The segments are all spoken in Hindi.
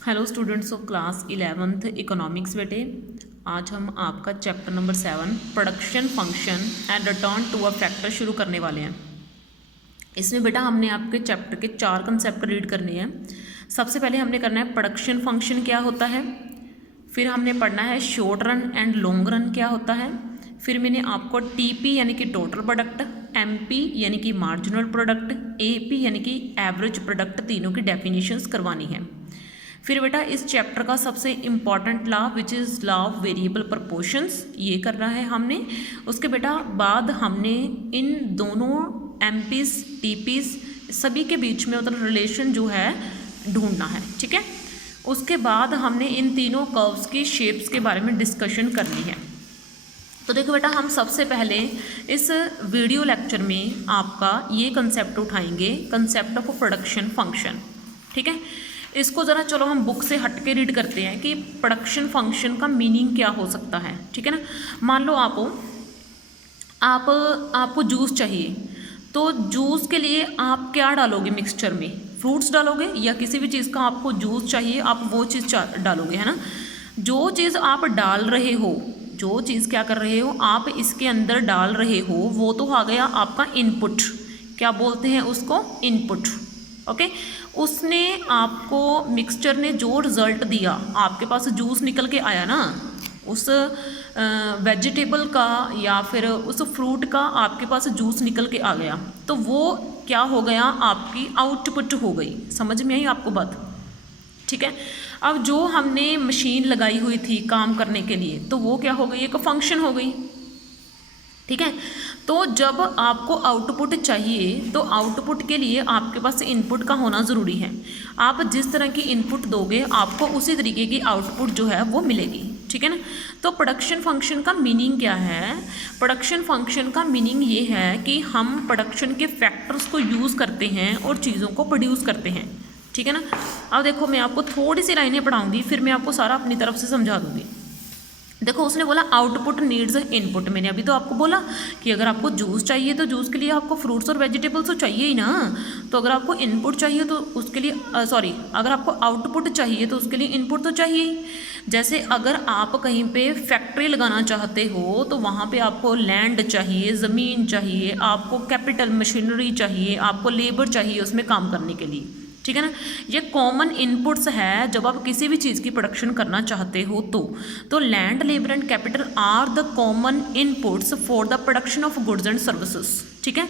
Hello students of class 11th economics. बेटे आज हम आपका chapter number 7 production function and return to a factor शुरू करने वाले हैं। इसमें बेटा हमने आपके चैप्टर के 4 कंसेप्ट रीड करने हैं। सबसे पहले हमने करना है प्रोडक्शन फंक्शन क्या होता है, फिर हमने पढ़ना है short run and long run क्या होता है, फिर मैंने आपको टीपी यानी कि टोटल प्रोडक्ट, एमपी यानी कि मार्जिनल प्रोडक्ट, एपी यानी कि एवरेज प्रोडक्ट, तीनों की डेफिनेशंस करवानी है। फिर बेटा इस चैप्टर का सबसे important law which is law of variable proportions ये करना है हमने। उसके बेटा बाद हमने इन दोनों एमपीज टीपीज सभी के बीच में मतलब रिलेशन जो है ढूंढना है, ठीक है। उसके बाद हमने इन तीनों कर्व्स की शेप्स के बारे में डिस्कशन करनी है। तो देखो बेटा हम सबसे पहले इस वीडियो लेक्चर में आपका ये कंसेप्ट उठाएंगे, कंसेप्ट ऑफ प्रोडक्शन फंक्शन, ठीक है। इसको ज़रा चलो हम बुक से हट के रीड करते हैं कि प्रोडक्शन फंक्शन का मीनिंग क्या हो सकता है, ठीक है ना। मान लो आपको जूस चाहिए, तो जूस के लिए आप क्या डालोगे मिक्सचर में, फ्रूट्स डालोगे या किसी भी चीज़ का आपको जूस चाहिए आप वो चीज़ डालोगे, है ना। जो चीज़ आप डाल रहे हो, जो चीज़ क्या कर रहे हो आप इसके अंदर डाल रहे हो, वो तो आ गया आपका इनपुट, क्या बोलते हैं उसको, इनपुट, ओके। उसने आपको मिक्सचर ने जो रिज़ल्ट दिया, आपके पास जूस निकल के आया ना, उस वेजिटेबल का या फिर उस फ्रूट का आपके पास जूस निकल के आ गया, तो वो क्या हो गया, आपकी आउटपुट हो गई। समझ में आई आपको बात, ठीक है। अब जो हमने मशीन लगाई हुई थी काम करने के लिए, तो वो क्या हो गई, एक फंक्शन हो गई, ठीक है। तो जब आपको आउटपुट चाहिए तो आउटपुट के लिए आपके पास इनपुट का होना ज़रूरी है। आप जिस तरह की इनपुट दोगे आपको उसी तरीके की आउटपुट जो है वो मिलेगी, ठीक है ना। तो प्रोडक्शन फंक्शन का मीनिंग क्या है, प्रोडक्शन फंक्शन का मीनिंग ये है कि हम प्रोडक्शन के फैक्टर्स को यूज़ करते हैं और चीज़ों को प्रोड्यूस करते हैं, ठीक है ना। अब देखो मैं आपको थोड़ी सी लाइनें पढ़ाऊँगी, फिर मैं आपको सारा अपनी तरफ से समझा दूँगी। देखो उसने बोला आउटपुट नीड्स इनपुट, मैंने अभी तो आपको बोला कि अगर आपको जूस चाहिए तो जूस के लिए आपको फ्रूट्स और वेजिटेबल्स तो चाहिए ही ना। तो अगर आपको इनपुट चाहिए तो उसके लिए अगर आपको आउटपुट चाहिए तो उसके लिए इनपुट तो चाहिए ही। जैसे अगर आप कहीं पे फैक्ट्री लगाना चाहते हो तो वहाँ पे आपको लैंड चाहिए, ज़मीन चाहिए, आपको कैपिटल मशीनरी चाहिए, आपको लेबर चाहिए उसमें काम करने के लिए, ठीक है ना। ये कॉमन इनपुट्स है जब आप किसी भी चीज़ की प्रोडक्शन करना चाहते हो तो land, labour and capital are the common inputs for the production of goods and services, ठीक है।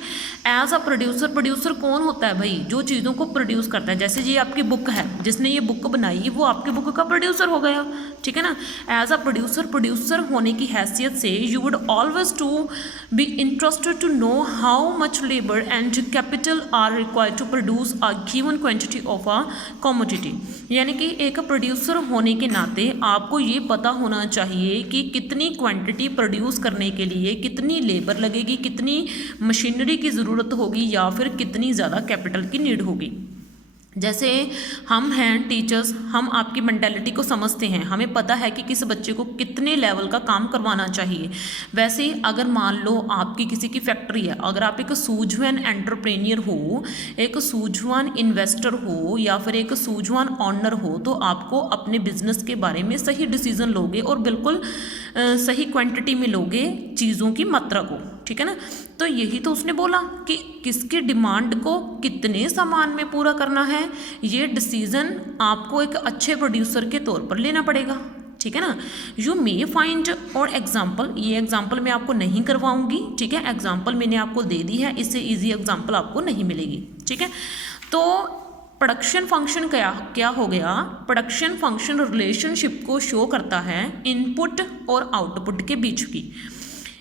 एज अ प्रोड्यूसर, प्रोड्यूसर कौन होता है भाई, जो चीज़ों को प्रोड्यूस करता है। जैसे ये आपकी बुक है, जिसने ये बुक बनाई वो आपकी बुक का प्रोड्यूसर हो गया, ठीक है ना। एज अ प्रोड्यूसर, प्रोड्यूसर होने की हैसियत से you would always to be interested to know how much labour and capital are required to produce a given quantity of a commodity. यानी कि एक प्रोड्यूसर होने के नाते आपको ये पता होना चाहिए कि कितनी क्वांटिटी प्रोड्यूस करने के लिए कितनी लेबर लगेगी, कितनी मशीनरी की ज़रूरत होगी या फिर कितनी ज़्यादा कैपिटल की नीड होगी। जैसे हम हैं टीचर्स, हम आपकी मेंटालिटी को समझते हैं, हमें पता है कि किस बच्चे को कितने लेवल का काम करवाना चाहिए। वैसे ही अगर मान लो आपकी किसी की फैक्ट्री है, अगर आप एक सूझवान एंटरप्रेन्योर हो, एक सूझवान इन्वेस्टर हो या फिर एक सूझवान ऑनर हो, तो आपको अपने बिजनेस के बारे में सही डिसीजन लोगे और बिल्कुल सही क्वांटिटी में लोगे चीज़ों की मात्रा को, ठीक है ना। तो यही तो उसने बोला कि किसकी डिमांड को कितने सामान में पूरा करना है, ये डिसीजन आपको एक अच्छे प्रोड्यूसर के तौर पर लेना पड़ेगा, ठीक है ना। यू मे फाइंड और एग्जाम्पल, ये एग्जाम्पल मैं आपको नहीं करवाऊंगी, ठीक है। एग्जाम्पल मैंने आपको दे दी है, इससे इजी एग्जाम्पल आपको नहीं मिलेगी, ठीक है। तो प्रोडक्शन फंक्शन क्या हो गया, प्रोडक्शन फंक्शन रिलेशनशिप को शो करता है इनपुट और आउटपुट के बीच की,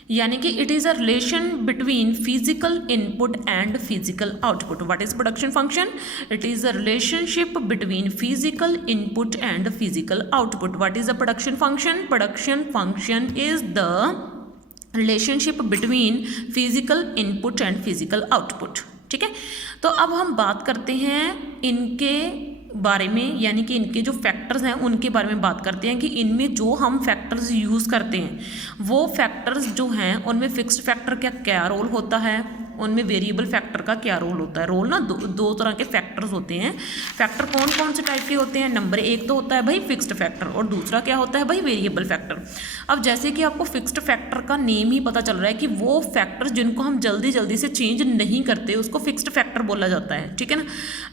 यानी कि it is a relation between physical input and physical output. What is production function, it is a relationship between physical input and physical output. What is a production function, production function is the relationship between physical input and physical output, ठीक है। तो अब हम बात करते हैं इनके बारे में, यानी कि इनके जो फैक्टर्स हैं उनके बारे में बात करते हैं कि इनमें जो हम फैक्टर्स यूज़ करते हैं वो फैक्टर्स जो हैं उनमें फिक्स्ड फैक्टर क्या क्या रोल होता है, उनमें वेरिएबल फैक्टर का क्या रोल होता है। रोल ना दो तरह के फैक्टर्स होते हैं। फैक्टर कौन कौन से टाइप के होते हैं, नंबर एक तो होता है भाई फिक्स्ड फैक्टर और दूसरा क्या होता है भाई वेरिएबल फैक्टर। अब जैसे कि आपको फिक्स्ड फैक्टर का नेम ही पता चल रहा है कि वो फैक्टर जिनको हम जल्दी जल्दी से चेंज नहीं करते उसको फिक्स्ड फैक्टर बोला जाता है, ठीक है ना।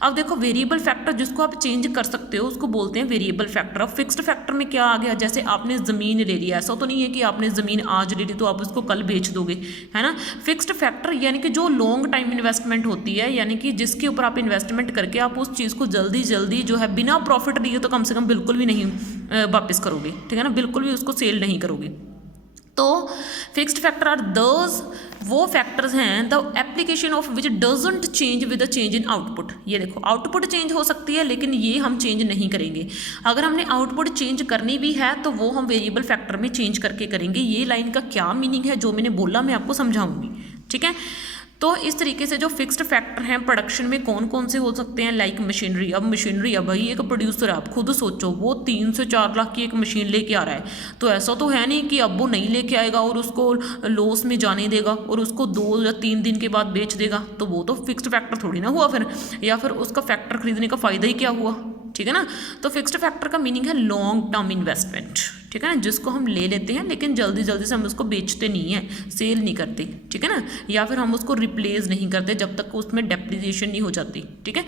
अब देखो वेरिएबल फैक्टर जिसको आप चेंज कर सकते हो उसको बोलते हैं वेरिएबल फैक्टर। अब फिक्स्ड फैक्टर में क्या आ गया, जैसे आपने ज़मीन ले लिया, ऐसा तो नहीं है कि आपने ज़मीन आज ले ली तो आप उसको कल बेच दोगे, है ना। फिक्स्ड फैक्टर यानी कि जो लॉन्ग टाइम इन्वेस्टमेंट होती है, यानी कि जिसके ऊपर आप इन्वेस्टमेंट करके आप उस चीज़ को जल्दी जल्दी जो है बिना प्रॉफिट लिए तो कम से कम बिल्कुल भी नहीं वापस करोगे, ठीक है ना, बिल्कुल भी उसको सेल नहीं करोगे। तो फिक्स्ड फैक्टर आर दोज वो फैक्टर्स हैं the application of which doesn't change with the change in output. ये देखो आउटपुट चेंज हो सकती है लेकिन ये हम चेंज नहीं करेंगे। अगर हमने आउटपुट चेंज करनी भी है तो वो हम वेरिएबल फैक्टर में चेंज करके करेंगे। ये लाइन का क्या मीनिंग है जो मैंने बोला मैं आपको समझाऊंगी, ठीक है। तो इस तरीके से जो फिक्स्ड फैक्टर हैं प्रोडक्शन में कौन कौन से हो सकते हैं, लाइक मशीनरी। अब मशीनरी, अब भाई एक प्रोड्यूसर आप खुद सोचो वो 3 से 4 लाख की एक मशीन लेके आ रहा है, तो ऐसा तो है नहीं कि अब वो नहीं लेके आएगा और उसको लॉस में जाने देगा और उसको 2 या 3 दिन के बाद बेच देगा, तो वो तो फिक्स्ड फैक्टर थोड़ी ना हुआ फिर, या फिर उसका फैक्टर खरीदने का फ़ायदा ही क्या हुआ, ठीक है ना। तो फिक्स्ड फैक्टर का मीनिंग है लॉन्ग टर्म इन्वेस्टमेंट, ठीक है ना, जिसको हम ले लेते हैं लेकिन जल्दी जल्दी से हम उसको बेचते नहीं हैं, सेल नहीं करते, ठीक है ना, या फिर हम उसको रिप्लेस नहीं करते जब तक उसमें डेप्रिसिएशन नहीं हो जाती, ठीक है।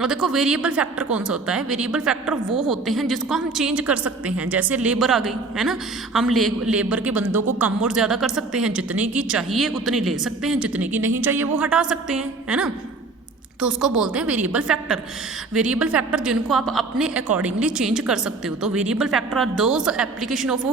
और देखो वेरिएबल फैक्टर कौन सा होता है, वेरिएबल फैक्टर वो होते हैं जिसको हम चेंज कर सकते हैं। जैसे लेबर आ गई, है ना, हम लेबर के बंदों को कम और ज़्यादा कर सकते हैं, जितने की चाहिए उतनी ले सकते हैं, जितने की नहीं चाहिए वो हटा सकते हैं, है ना, तो उसको बोलते हैं वेरिएबल फैक्टर। वेरिएबल फैक्टर जिनको आप अपने अकॉर्डिंगली चेंज कर सकते हो। तो variable factor are those application of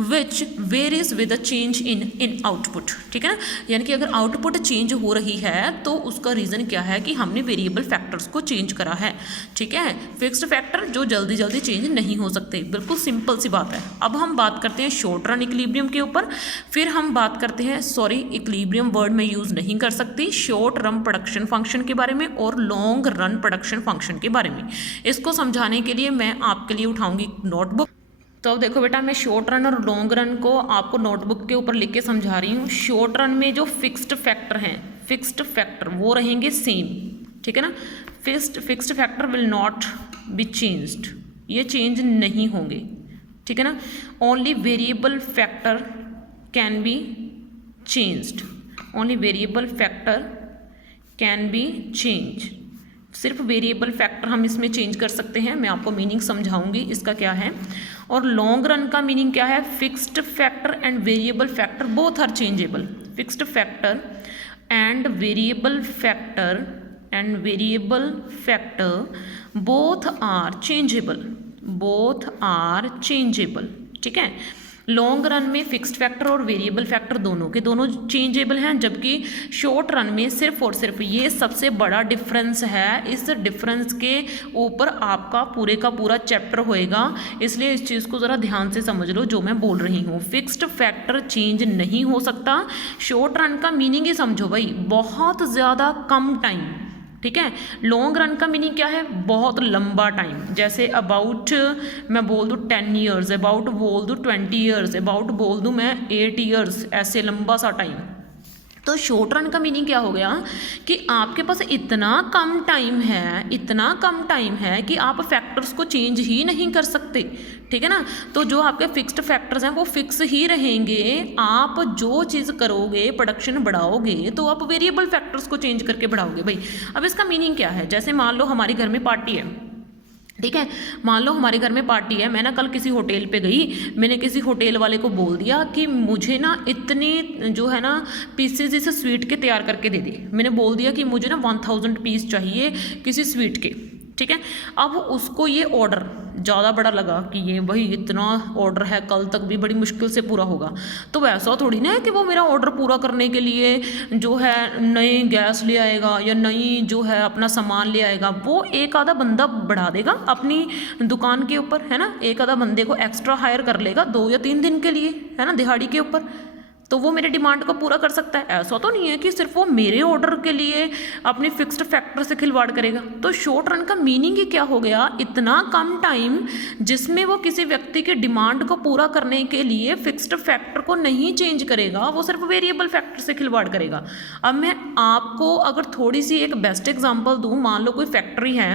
which varies with the change in output, ठीक है ना। यानी कि अगर आउटपुट चेंज हो रही है तो उसका रीज़न क्या है कि हमने वेरिएबल फैक्टर्स को चेंज करा है, ठीक है। फिक्स्ड फैक्टर जो जल्दी जल्दी चेंज नहीं हो सकते, बिल्कुल सिंपल सी बात है। अब हम बात करते हैं शॉर्ट रन इक्विलिब्रियम के ऊपर, फिर हम बात करते हैं, सॉरी इक्विलिब्रियम वर्ड में यूज़ नहीं कर सकती, शॉर्ट रन प्रोडक्शन फंक्शन के बारे में और लॉन्ग रन प्रोडक्शन फंक्शन के बारे में। इसको समझाने के लिए मैं आपके लिए उठाऊंगी नोटबुक। तो अब देखो बेटा, मैं शॉर्ट रन और लॉन्ग रन को आपको नोटबुक के ऊपर लिख के समझा रही हूँ। शॉर्ट रन में जो फिक्स्ड फैक्टर हैं, फिक्स्ड फैक्टर वो रहेंगे सेम, ठीक है ना। Fixed factor will not be changed, ये चेंज नहीं होंगे, ठीक है ना। Only variable factor can be changed, only variable factor can be change, सिर्फ वेरिएबल फैक्टर हम इसमें चेंज कर सकते हैं। मैं आपको मीनिंग समझाऊंगी इसका क्या है। और लॉन्ग रन का मीनिंग क्या है, fixed factor and variable factor both are changeable, fixed factor and variable factor both are changeable, both are changeable, ठीक है। लॉन्ग रन में फिक्स्ड फैक्टर और वेरिएबल फैक्टर दोनों के दोनों चेंजेबल हैं, जबकि शॉर्ट रन में सिर्फ और सिर्फ ये सबसे बड़ा डिफरेंस है। इस डिफरेंस के ऊपर आपका पूरे का पूरा चैप्टर होएगा, इसलिए इस चीज़ को ज़रा ध्यान से समझ लो जो मैं बोल रही हूँ। फिक्स्ड फैक्टर चेंज नहीं हो सकता। शॉर्ट रन का मीनिंग ही समझो भाई, बहुत ज़्यादा कम टाइम, ठीक है। लॉन्ग रन का मीनिंग क्या है, बहुत लंबा टाइम। जैसे अबाउट मैं बोल दूँ 10 ईयर्स, अबाउट बोल दूँ 20 ईयर्स, अबाउट बोल दूँ मैं 8 ईयर्स, ऐसे लंबा सा टाइम। तो शॉर्ट रन का मीनिंग क्या हो गया कि आपके पास इतना कम टाइम है, इतना कम टाइम है कि आप फैक्टर्स को चेंज ही नहीं कर सकते, ठीक है ना। तो जो आपके फिक्स्ड फैक्टर्स हैं वो फिक्स ही रहेंगे। आप जो चीज़ करोगे, प्रोडक्शन बढ़ाओगे तो आप वेरिएबल फैक्टर्स को चेंज करके बढ़ाओगे भाई। अब इसका मीनिंग क्या है, जैसे मान लो हमारे घर में पार्टी है, ठीक है, मान लो हमारे घर में पार्टी है। मैं ना कल किसी होटल पे गई, मैंने किसी होटल वाले को बोल दिया कि मुझे ना इतने जो है ना पीसेज इस स्वीट के तैयार करके दे दी। मैंने बोल दिया कि मुझे ना 1000 पीस चाहिए किसी स्वीट के, ठीक है। अब उसको ये ऑर्डर ज़्यादा बड़ा लगा कि ये भाई इतना ऑर्डर है, कल तक भी बड़ी मुश्किल से पूरा होगा। तो वैसा थोड़ी ना है कि वो मेरा ऑर्डर पूरा करने के लिए जो है नई गैस ले आएगा या नई जो है अपना सामान ले आएगा। वो एक आधा बंदा बढ़ा देगा अपनी दुकान के ऊपर, है ना, एक आधा बंदे को एक्स्ट्रा हायर कर लेगा 2 या 3 दिन के लिए, है ना, दिहाड़ी के ऊपर। तो वो मेरे डिमांड को पूरा कर सकता है। ऐसा तो नहीं है कि सिर्फ वो मेरे ऑर्डर के लिए अपनी फिक्स्ड फैक्टर से खिलवाड़ करेगा। तो शॉर्ट रन का मीनिंग ही क्या हो गया, इतना कम टाइम जिसमें वो किसी व्यक्ति के डिमांड को पूरा करने के लिए फिक्स्ड फैक्टर को नहीं चेंज करेगा, वो सिर्फ वेरिएबल फैक्टर से खिलवाड़ करेगा। अब मैं आपको अगर थोड़ी सी एक बेस्ट एग्जांपल दूं, मान लो कोई फैक्ट्री है,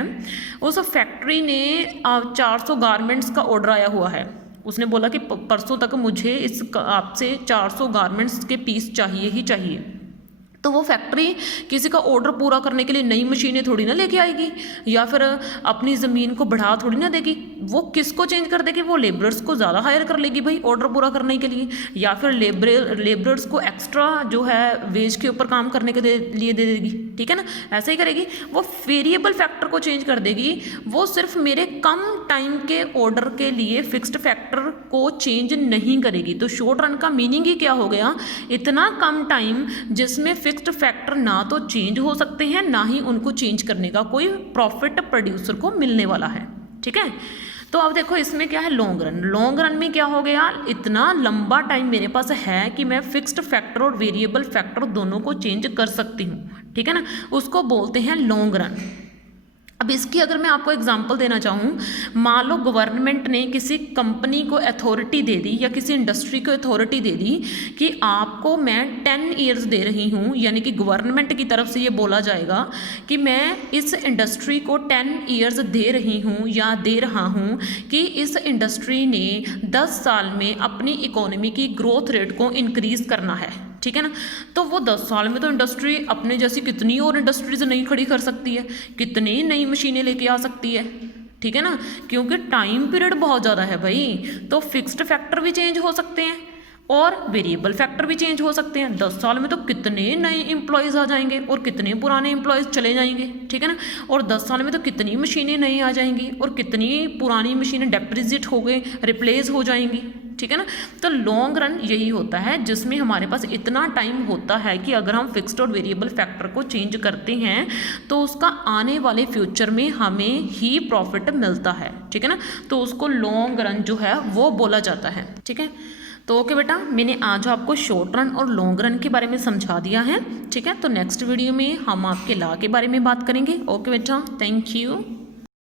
उस फैक्ट्री ने 400 गारमेंट्स का ऑर्डर आया हुआ है। उसने बोला कि परसों तक मुझे आपसे 400 गारमेंट्स के पीस चाहिए ही चाहिए। तो वो फैक्ट्री किसी का ऑर्डर पूरा करने के लिए नई मशीनें थोड़ी ना लेके आएगी, या फिर अपनी ज़मीन को बढ़ा थोड़ी ना देगी। वो किसको चेंज कर देगी, वो लेबरर्स को ज़्यादा हायर कर लेगी भाई ऑर्डर पूरा करने के लिए, या फिर लेबरर्स को एक्स्ट्रा जो है वेज के ऊपर काम करने के लिए दे देगी, ठीक है ना। ऐसे ही करेगी, वो वेरिएबल फैक्टर को चेंज कर देगी। वो सिर्फ मेरे कम टाइम के ऑर्डर के लिए फिक्स्ड फैक्टर को चेंज नहीं करेगी। तो शॉर्ट रन का मीनिंग ही क्या हो गया, इतना कम टाइम जिसमें फिक्स्ड फैक्टर ना तो चेंज हो सकते हैं, ना ही उनको चेंज करने का कोई प्रॉफिट प्रोड्यूसर को मिलने वाला है, ठीक है। तो अब देखो इसमें क्या है, लॉन्ग रन। लॉन्ग रन में क्या हो गया, इतना लंबा टाइम मेरे पास है कि मैं फिक्स्ड फैक्टर और वेरिएबल फैक्टर दोनों को चेंज कर सकती हूँ, ठीक है ना। उसको बोलते हैं लॉन्ग रन। अब इसकी अगर मैं आपको एग्जांपल देना चाहूँ, मान लो गवर्नमेंट ने किसी कंपनी को अथॉरिटी दे दी या किसी इंडस्ट्री को अथॉरिटी दे दी कि आपको मैं 10 ईयर्स दे रही हूँ, यानी कि गवर्नमेंट की तरफ से ये बोला जाएगा कि मैं इस इंडस्ट्री को 10 ईयर्स दे रही हूँ या दे रहा हूँ कि इस इंडस्ट्री ने 10 साल में अपनी इकोनॉमी की ग्रोथ रेट को इंक्रीज़ करना है, ठीक है ना। तो वो 10 साल में तो इंडस्ट्री अपने जैसी कितनी और इंडस्ट्रीज नहीं खड़ी कर सकती है, कितनी नई मशीनें लेके आ सकती है, ठीक है ना, क्योंकि टाइम पीरियड बहुत ज़्यादा है भाई। तो फिक्स्ड फैक्टर भी चेंज हो सकते हैं और वेरिएबल फैक्टर भी चेंज हो सकते हैं। 10 साल में तो कितने नए एम्प्लॉयज़ आ जाएंगे और कितने पुराने एम्प्लॉयज़ चले जाएंगे, ठीक है ना। और 10 साल में तो कितनी मशीनें नई आ जाएंगी और कितनी पुरानी मशीनें डेप्रिसिएट हो गए, रिप्लेस हो जाएंगी, ठीक है ना। तो लॉन्ग रन यही होता है जिसमें हमारे पास इतना टाइम होता है कि अगर हम फिक्स्ड और वेरिएबल फैक्टर को चेंज करते हैं तो उसका आने वाले फ्यूचर में हमें ही प्रॉफिट मिलता है, ठीक है ना। तो उसको लॉन्ग रन जो है वो बोला जाता है, ठीक है। तो ओके बेटा, मैंने आज आपको शॉर्ट रन और लॉन्ग रन के बारे में समझा दिया है, ठीक है। तो नेक्स्ट वीडियो में हम आपके लॉ के बारे में बात करेंगे। ओके बेटा, थैंक यू।